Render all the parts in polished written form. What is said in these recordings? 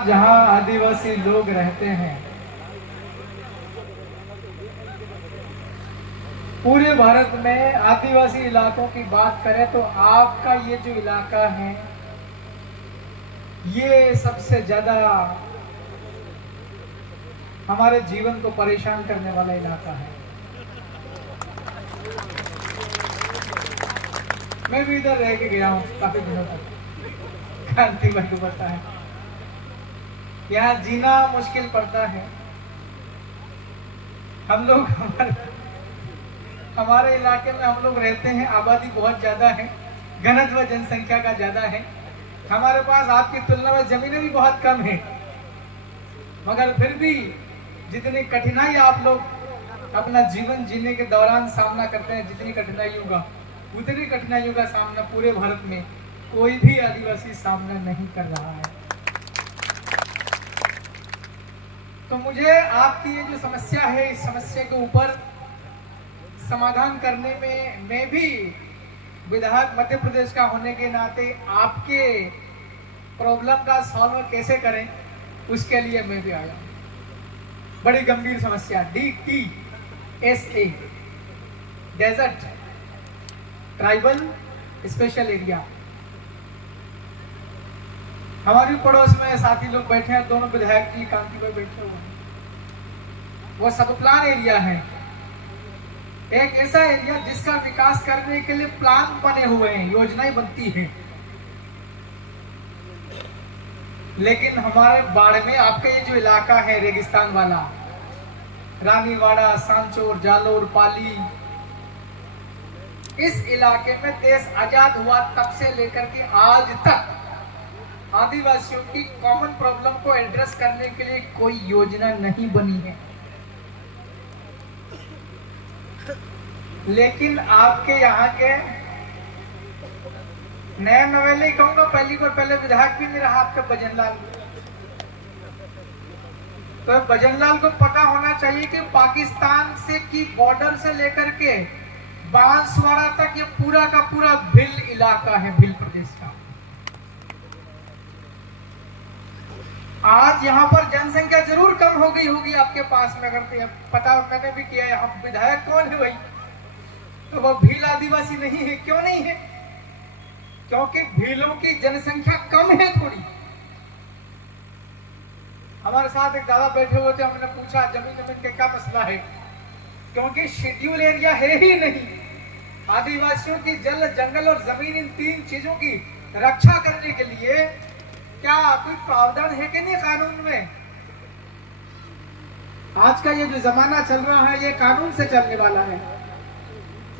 जहाँ आदिवासी लोग रहते हैं, पूरे भारत में आदिवासी इलाकों की बात करें तो आपका ये जो इलाका है ये सबसे ज्यादा हमारे जीवन को परेशान करने वाला इलाका है। मैं भी इधर रह के गया हूँ काफी दिनों तक, क्रांति भाई को पता है। यहाँ जीना मुश्किल पड़ता है। हम लोग हमारे इलाके में हम लोग रहते हैं, आबादी बहुत ज्यादा है, घनत्व जनसंख्या का ज्यादा है। हमारे पास आपकी तुलना में जमीनें भी बहुत कम है, मगर फिर भी जितनी कठिनाई आप लोग अपना जीवन जीने के दौरान सामना करते हैं, जितनी कठिनाइयों का उतनी कठिनाइयों का सामना पूरे भारत में कोई भी आदिवासी सामना नहीं कर रहा है। तो मुझे आपकी ये जो समस्या है, इस समस्या के ऊपर समाधान करने में, मैं भी विधायक मध्य प्रदेश का होने के नाते आपके प्रॉब्लम का सॉल्व कैसे करें उसके लिए मैं भी आया हूं। बड़ी गंभीर समस्या DTSA, desert tribal special area. हमारी पड़ोस में साथी लोग बैठे हैं, दोनों विधायक जी कांति भाई बैठे हुए हैं। वो सब प्लान एरिया है, एक ऐसा एरिया जिसका विकास करने के लिए प्लान बने हुए हैं, योजनाएं बनती हैं। लेकिन हमारे बाढ़ में आपका ये जो इलाका है रेगिस्तान वाला, रानीवाड़ा, सांचौर, जालोर, पाली, इस इलाके में देश आजाद हुआ तब से लेकर के आज तक आदिवासियों की कॉमन प्रॉब्लम को एड्रेस करने के लिए कोई योजना नहीं बनी है। लेकिन आपके यहाँ के नया नवेले ही कहूंगा, पहली बार पहले विधायक भी नहीं रहा आपका भजनलाल। तो भजनलाल को पता होना चाहिए कि पाकिस्तान से की बॉर्डर से लेकर के बांसवाड़ा तक ये पूरा का पूरा भिल इलाका है, भिल प्रदेश का। आज यहाँ पर जनसंख्या जरूर कम हो गई होगी आपके पास में, अगर पता मैंने भी किया है। अब विधायक कौन है भाई, तो वो भील आदिवासी नहीं है। क्यों नहीं है? क्योंकि भीलों की जनसंख्या कम है थोड़ी। हमारे साथ एक दादा बैठे हुए थे, हमने पूछा जमीन का क्या मसला है, क्योंकि शेड्यूल एरिया है ही नहीं। आदिवासियों की जल, जंगल और जमीन, इन तीन चीजों की रक्षा करने के लिए क्या कोई प्रावधान है कि नहीं कानून में? आज का ये जो जमाना चल रहा है ये कानून से चलने वाला है।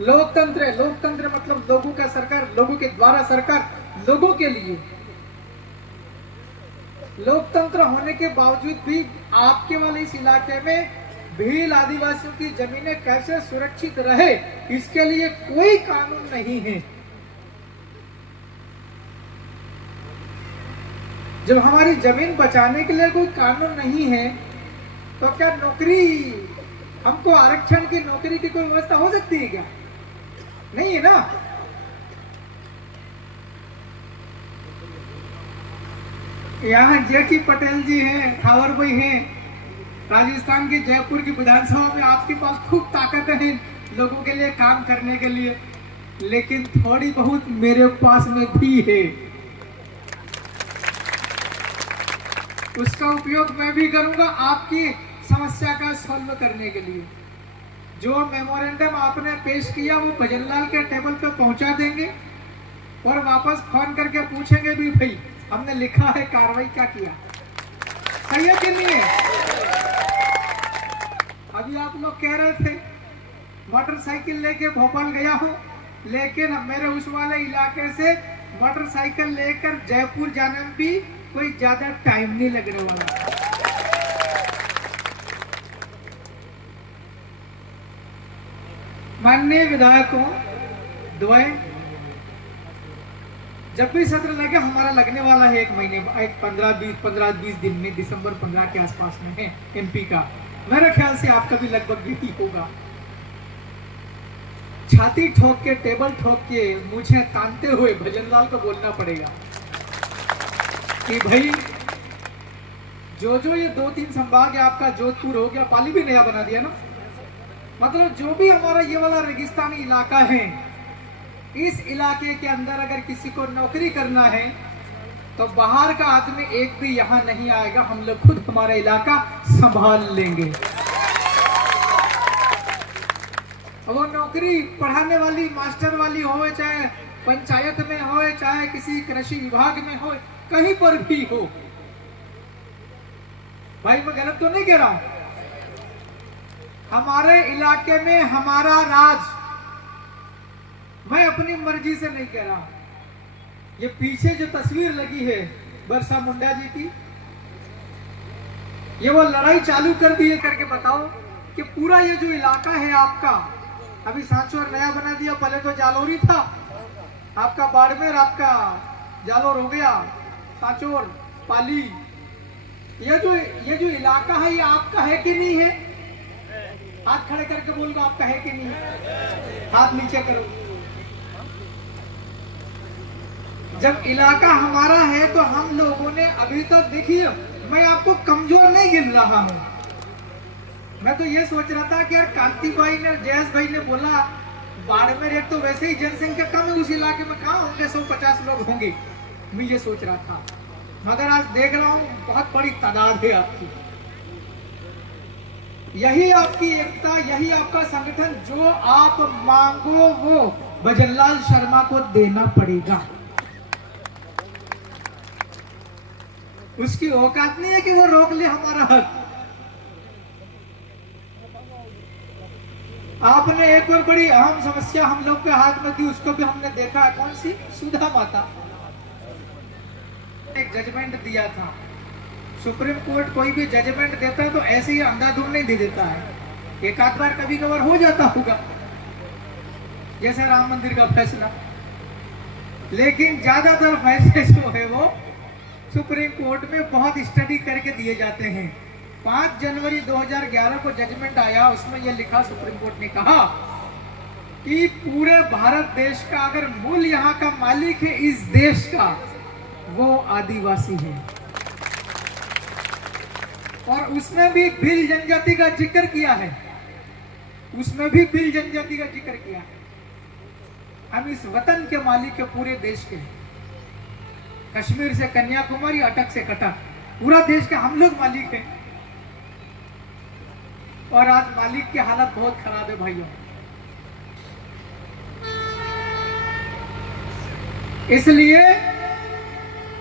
लोकतंत्र है, लोकतंत्र मतलब लोगों का सरकार, लोगों के द्वारा सरकार, लोगों के लिए। लोकतंत्र होने के बावजूद भी आपके वाले इस इलाके में भील आदिवासियों की जमीनें कैसे सुरक्षित रहे, इसके लिए कोई कानून नहीं है। जब हमारी जमीन बचाने के लिए कोई कानून नहीं है तो क्या नौकरी, हमको आरक्षण की नौकरी की कोई व्यवस्था हो सकती है क्या? नहीं है ना। यहाँ जेकी पटेल जी हैं, थावर भाई हैं, राजस्थान के जयपुर की विधानसभा में आपके पास खूब ताकत है लोगों के लिए काम करने के लिए, लेकिन थोड़ी बहुत मेरे पास में भी है। उसका उपयोग मैं भी करूंगा आपकी समस्या का सॉल्व करने के लिए। जो मेमोरेंडम आपने पेश किया वो भजनलाल के टेबल पे पहुंचा देंगे और वापस फोन करके पूछेंगे भी भाई हमने लिखा है, कार्रवाई क्या किया। सही है कि नहीं है? अभी आप लोग कह रहे थे मोटरसाइकिल लेके भोपाल गया हूं, लेकिन मेरे उस वाले इलाके से मोटरसाइकिल लेकर जयपुर जाने में भी कोई ज्यादा टाइम नहीं लगने वाला। माननीय विधायकों, दुआएं, जब भी सत्र लगे, हमारा लगने वाला है 1 महीने, 15-20 दिन में, दिसंबर 15 के आसपास में है MP का। मेरे ख्याल से आपका भी लगभग यही होगा। छाती ठोक के, टेबल ठोक के, मुझे तानते हुए भजनलाल को बोलना पड़ेगा कि भाई जो ये 2-3 संभाग है आपका, जोधपुर हो गया, पाली भी नया बना दिया ना, मतलब जो भी हमारा ये वाला रेगिस्तानी इलाका है, इस इलाके के अंदर अगर किसी को नौकरी करना है तो बाहर का आदमी एक भी यहाँ नहीं आएगा, हम लोग खुद हमारा इलाका संभाल लेंगे। वो नौकरी पढ़ाने वाली, मास्टर वाली हो, चाहे पंचायत में हो, चाहे किसी कृषि विभाग में हो, कहीं पर भी हो। भाई मैं गलत तो नहीं कह रहा हूं। हमारे इलाके में हमारा राज, मैं अपनी मर्जी से नहीं कह रहा। ये पीछे जो तस्वीर लगी है बिरसा मुंडा जी की, ये वो लड़ाई चालू कर दी है करके बताओ कि पूरा ये जो इलाका है आपका, अभी सांचौर नया बना दिया, पहले तो जालोरी था आपका, बाड़मेर आपका जालोर हो गया, सांचौर, पाली, ये जो इलाका है ये आपका है कि नहीं है? हाथ खड़े करके बोल दो आपका है कि नहीं है? हाथ नीचे करो। जब इलाका हमारा है तो हम लोगों ने अभी तक, देखिए मैं आपको कमजोर नहीं गिन रहा हूं, मैं तो ये सोच रहा था कि यार कांति भाई ने, जयेश भाई ने बोला बाड़मेर एक तो वैसे ही जनसंख्या कम है उस इलाके में, कहां होंगे 150 लोग होंगे, मैं ये सोच रहा था, मगर आज देख रहा हूं बहुत बड़ी तादाद है आपकी। यही आपकी एकता, यही आपका संगठन, जो आप मांगो वो भजनलाल शर्मा को देना पड़ेगा। उसकी औकात नहीं है कि वो रोक ले हमारा हक। आपने एक और बड़ी अहम समस्या हम लोग के हाथ में थी, उसको भी हमने देखा है, कौन सी? सुधा माता। एक जजमेंट दिया था, सुप्रीम कोर्ट कोई भी जजमेंट देता है तो ऐसे ही अंधाधुंध नहीं दे देता है, एक आध बार कभी कभार हो जाता होगा, जैसे राम मंदिर का फैसला, लेकिन ज्यादातर फैसले जो है वो सुप्रीम कोर्ट में बहुत स्टडी करके दिए जाते हैं। 5 जनवरी 2011 को जजमेंट आया, उसमें यह लिखा, सुप्रीम कोर्ट ने कहा कि पूरे भारत देश का अगर मूल यहाँ का मालिक है इस देश का, वो आदिवासी है। और उसमें भी भील जनजाति का जिक्र किया है, उसमें भी भील जनजाति का जिक्र किया है। हम इस वतन के मालिक के, पूरे देश के, कश्मीर से कन्याकुमारी, अटक से कटक, पूरा देश के हम लोग मालिक हैं। और आज मालिक की हालत बहुत खराब है भाइयों। इसलिए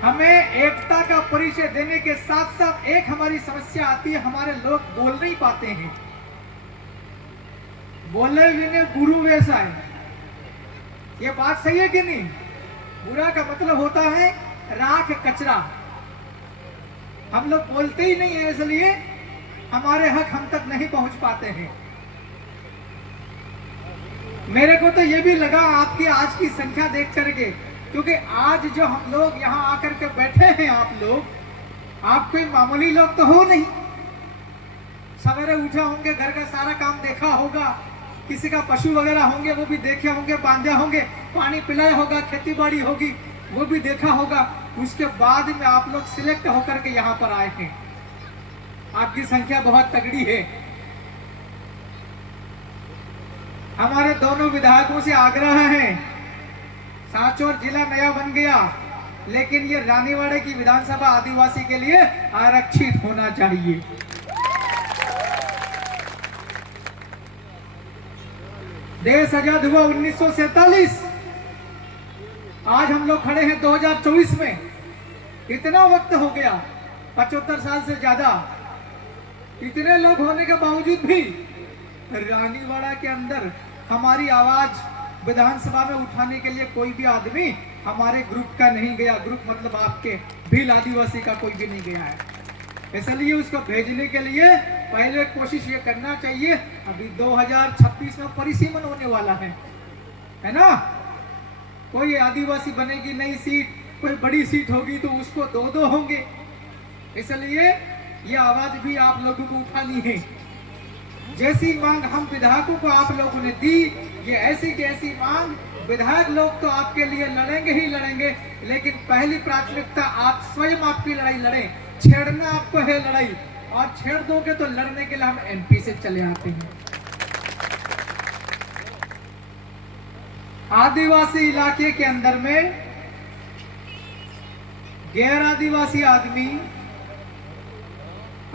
हमें एकता का परिचय देने के साथ साथ एक हमारी समस्या आती है, हमारे लोग बोल नहीं पाते हैं, बोले भी गुरु वैसा है। ये बात सही है कि नहीं? बुरा का मतलब होता है राख कचरा। हम लोग बोलते ही नहीं है, इसलिए हमारे हक हम तक नहीं पहुंच पाते हैं। मेरे को तो ये भी लगा आपकी आज की संख्या देख करके, क्योंकि आज जो हम लोग यहाँ आकर के बैठे हैं, आप कोई मामूली लोग तो हो नहीं। सवेरे उठे होंगे, घर का सारा काम देखा होगा, किसी का पशु वगैरह होंगे वो भी देखे होंगे, बांधे होंगे, पानी पिलाया होगा, खेती बाड़ी होगी वो भी देखा होगा। उसके बाद में आप लोग सिलेक्ट होकर के यहाँ पर आए हैं। आपकी संख्या बहुत तगड़ी है। हमारे दोनों विधायकों से आग्रह है, सांचौर जिला नया बन गया, लेकिन ये रानीवाड़े की विधानसभा आदिवासी के लिए आरक्षित होना चाहिए। देश आजाद हुआ 1947, आज हम लोग खड़े हैं 2024 में। इतना वक्त हो गया, 75 साल से ज्यादा। इतने लोग होने के बावजूद भी रानीवाड़ा के अंदर हमारी आवाज विधानसभा में उठाने के लिए कोई भी आदमी हमारे ग्रुप का नहीं गया। ग्रुप मतलब आपके भील आदिवासी का कोई भी नहीं गया है। इसलिए उसको भेजने के लिए पहले कोशिश ये करना चाहिए। अभी 2026 में परिसीमन होने वाला है ना? कोई आदिवासी बनेगी नई सीट, कोई बड़ी सीट होगी तो उसको 2-2 होंगे। इसलिए ये आवाज भी आप लोगों को उठानी है। जैसी मांग हम विधायकों को आप लोगों ने दी, ये ऐसी की ऐसी मांग विधायक लोग तो आपके लिए लड़ेंगे ही लड़ेंगे, लेकिन पहली प्राथमिकता आप स्वयं आपकी लड़ाई लड़ें। छेड़ना आपको है लड़ाई, और छेड़ दोगे तो लड़ने के लिए हम एमपी से चले आते हैं। आदिवासी इलाके के अंदर में गैर आदिवासी आदमी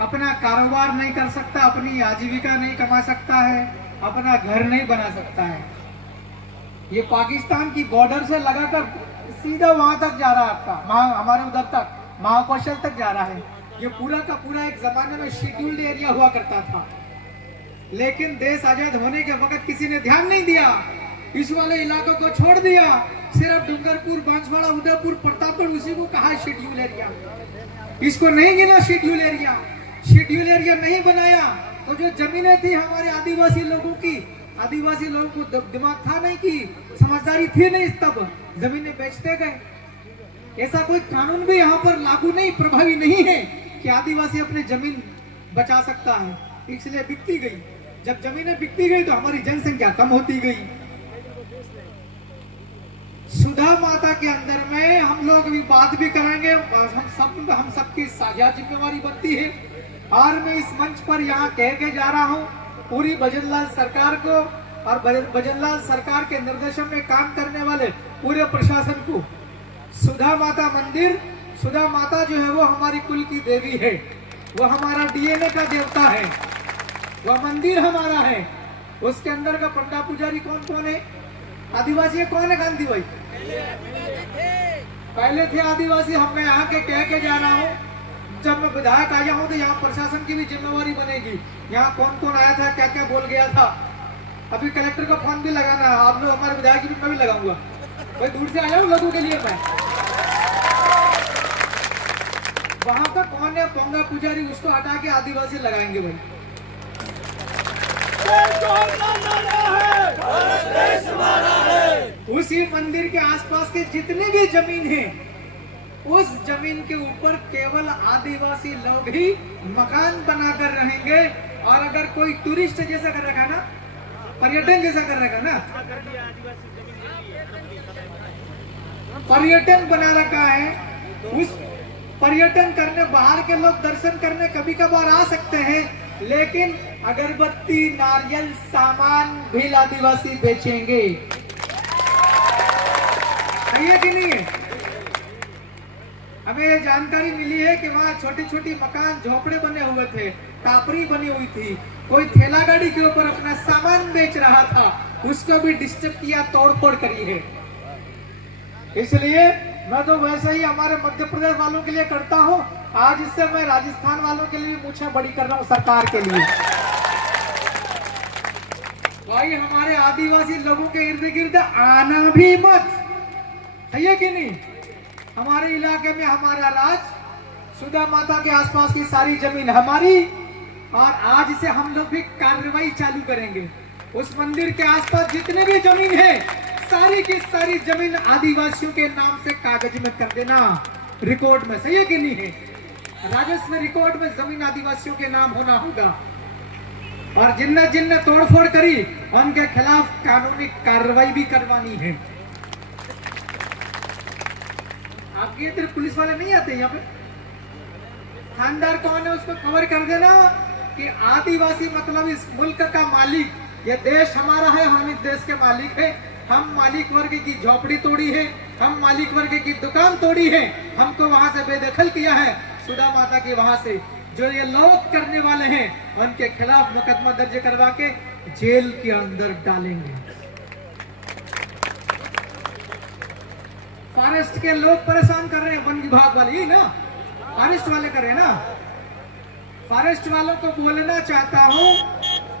अपना कारोबार नहीं कर सकता, अपनी आजीविका नहीं कमा सकता है, अपना घर नहीं बना सकता है। ये पाकिस्तान की बॉर्डर से लगाकर सीधा वहां तक जा रहा है, आपका हमारे उधर तक महाकौशल तक जा रहा है। ये पूरा का पूरा एक जमाने में शेड्यूल्ड एरिया हुआ करता था, लेकिन देश आजाद होने के वक्त किसी ने ध्यान नहीं दिया, इस वाले इलाकों को छोड़ दिया। सिर्फ डूंगरपुर, बांसवाड़ा, उदयपुर, प्रतापगढ़ उसी को कहा शेड्यूल एरिया। इसको नहीं गिना शेड्यूल एरिया। शेड्यूल एरिया नहीं बनाया तो जो जमीनें थी हमारे आदिवासी लोगों की, आदिवासी लोगों को दिमाग था नहीं, की समझदारी थी नहीं, तब जमीनें बेचते गए। ऐसा कोई कानून भी यहाँ पर लागू नहीं, प्रभावी नहीं है कि आदिवासी अपने जमीन बचा सकता है, इसलिए बिकती गई। जब जमीनें बिकती गई तो हमारी जनसंख्या कम होती गई। सुधा माता के अंदर में हम लोग अभी बात भी करेंगे, हम सबकी साझा जिम्मेवारी बनती है। और मैं इस मंच पर यहाँ कह के जा रहा हूँ पूरी भजनलाल सरकार को और भजनलाल सरकार के निर्देशन में काम करने वाले पूरे प्रशासन को, सुधा माता मंदिर, सुधा माता जो है वो हमारी कुल की देवी है, वो हमारा डीएनए का देवता है, वह मंदिर हमारा है। उसके अंदर का पंडा पुजारी कौन कौन है? आदिवासी है। कौन है गांधी भाई? पहले थे आदिवासी। हम यहाँ के कह के जा रहा हूँ, जब मैं विधायक आया हूँ तो यहाँ प्रशासन की भी जिम्मेवारी बनेगी। यहाँ कौन कौन आया था, क्या क्या बोल गया था। अभी कलेक्टर का फोन भी लगाना है, आप लोग हमारे विधायक की भी मैं भी लगाऊंगा। भाई दूर से आया हूँ लोगों के लिए मैं। वहां का कौन है पोंगा पुजारी, उसको हटा के आदिवासी लगाएंगे भाई। उसी मंदिर के आसपास के जितनी भी जमीन है, उस जमीन के ऊपर केवल आदिवासी लोग ही मकान बनाकर रहेंगे। और अगर कोई टूरिस्ट जैसा कर रखा ना, पर्यटन जैसा कर रखा ना, पर्यटन बना रखा है, उस पर्यटन करने बाहर के लोग दर्शन करने कभी कभार आ सकते हैं, लेकिन अगरबत्ती, नारियल, सामान भी आदिवासी बेचेंगे। सही है कि नहीं है? हमें ये जानकारी मिली है कि वहाँ छोटी छोटी मकान, झोपड़े बने हुए थे, टापरी बनी हुई थी, कोई ठेला गाड़ी के ऊपर अपना सामान बेच रहा था, उसको भी डिस्टर्ब किया, तोड़फोड़ करी है। इसलिए मैं तो वैसे ही हमारे मध्य प्रदेश वालों के लिए करता हूँ, आज इससे मैं राजस्थान वालों के लिए मूछें बड़ी कर रहा हूँ सरकार के लिए। भाई हमारे आदिवासी लोगों के इर्द गिर्द आना भी मत, है कि नहीं? हमारे इलाके में हमारा राज, सुधा माता के आसपास की सारी जमीन हमारी, और आज से हम लोग भी कार्रवाई चालू करेंगे। उस मंदिर के आसपास जितने भी जमीन है, सारी की सारी जमीन आदिवासियों के नाम से कागज में कर देना, रिकॉर्ड में। सही है कि नहीं है? राजस्व रिकॉर्ड में जमीन आदिवासियों के नाम होना होगा। और जिनने तोड़फोड़ करी उनके खिलाफ कानूनी कार्रवाई भी करवानी है। आपके इधर पुलिस वाले नहीं आते यहाँ पे? थानेदार कौन है उसको कवर कर देना कि आदिवासी मतलब इस मुल्क का मालिक, ये देश हमारा है, हम इस देश के मालिक है। हम मालिक वर्ग की झोपड़ी तोड़ी है, हम मालिक वर्ग की दुकान तोड़ी है, हमको वहां से बेदखल किया है सुधा माता के। वहां से जो ये लोग करने वाले हैं उनके खिलाफ मुकदमा दर्ज करवा के जेल के अंदर डालेंगे। फॉरेस्ट के लोग परेशान कर रहे हैं, वन विभाग वाले ही ना, फॉरेस्ट वाले कर रहे हैं ना। फॉरेस्ट वालों को बोलना चाहता हूं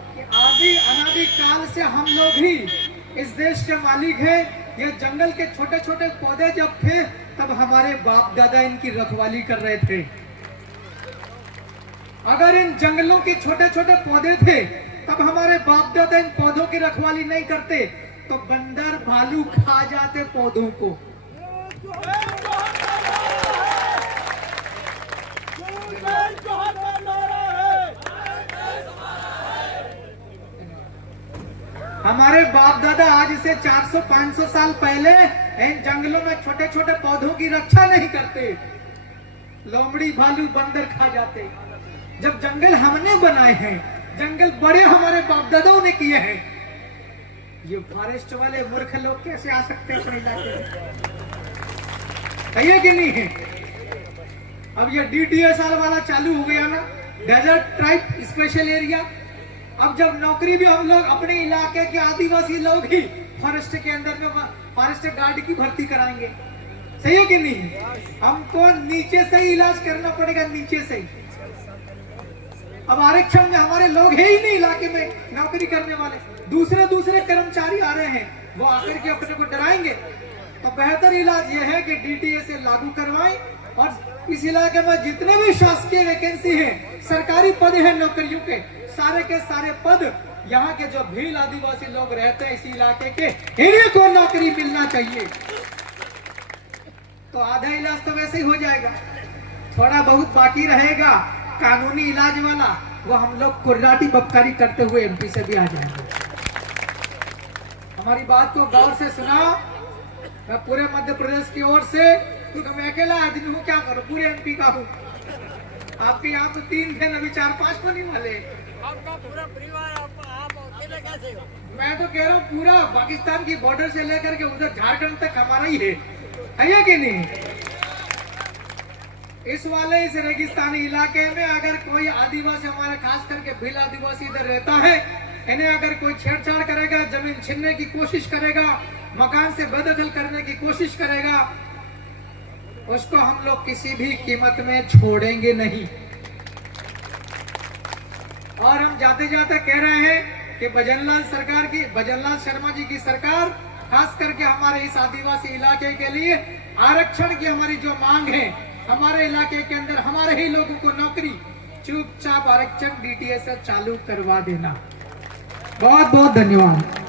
कि आदि अनादि काल से हम लोग ही इस देश के मालिक हैं। ये जंगल के छोटे छोटे पौधे जब थे तब हमारे बाप दादा इनकी रखवाली कर रहे थे। अगर इन जंगलों के छोटे छोटे पौधे थे तब हमारे बाप दादा इन पौधों की रखवाली नहीं करते तो बंदर भालू खा जाते पौधों को। हमारे बाप दादा आज से 400-500 साल पहले इन जंगलों में छोटे छोटे पौधों की रक्षा नहीं करते। लोमड़ी भालू बंदर खा जाते। जब जंगल हमने बनाए हैं, जंगल बड़े हमारे बाप दादाओं ने किए हैं, ये फॉरेस्ट वाले मूर्ख लोग कैसे आ सकते हैं अपने इलाके में? है कि नहीं है? अब ये DDSR वाला चालू हो गया ना, डेजर्ट ट्राइब स्पेशल एरिया। अब जब नौकरी भी हम लोग अपने इलाके के आदिवासी लोग ही फॉरेस्ट के अंदर में फॉरेस्ट गार्ड की भर्ती कराएंगे, सही है कि नहीं? हमको नीचे से ही इलाज करना पड़ेगा, नीचे से ही। अब आरक्षण में हमारे लोग है ही नहीं इलाके में नौकरी करने वाले, दूसरे कर्मचारी आ रहे हैं, वो आकर के अपने को डराएंगे। तो बेहतर इलाज ये है कि DTA से लागू करवाएं और इस इलाके में जितने भी शासकीय वैकेंसी है, सरकारी पद है नौकरियों के सारे पद यहाँ के जो भील आदिवासी लोग रहते हैं इस इलाके के, इन्हीं को नौकरी मिलना चाहिए। तो आधा इलाज तो वैसे ही हो जाएगा, थोड़ा बहुत बाकी रहेगा कानूनी इलाज वाला, वो हम लोग कुर्राटी बबकारी करते हुए MP से भी आ जाएंगे। हमारी बात को गौर से सुना। मैं पूरे मध्य प्रदेश की ओर से, क्योंकि मैं अकेला आदमी हूँ, क्या करूँ, पूरे MP का हूँ। आपके यहाँ तो 3 थे, अभी 4-5 होने वाले। आपका पूरा परिवार आप अकेले कैसे हो? मैं तो कह रहा हूँ पूरा पाकिस्तान की बॉर्डर से लेकर के उधर झारखंड तक हमारा ही है कि नहीं? इस रेगिस्तानी इलाके में अगर कोई आदिवासी, हमारे खास करके भील आदिवासी इधर रहता है, इन्हें अगर कोई छेड़छाड़ करेगा, जमीन छीनने की कोशिश करेगा, मकान से बेदखल करने की कोशिश करेगा, उसको हम लोग किसी भी कीमत में छोड़ेंगे नहीं। और हम जाते जाते कह रहे हैं कि भजनलाल शर्मा जी की सरकार खास करके हमारे इस आदिवासी इलाके के लिए आरक्षण की हमारी जो मांग है, हमारे इलाके के अंदर हमारे ही लोगों को नौकरी, चुपचाप आरक्षण DTA से चालू करवा देना। बहुत बहुत धन्यवाद।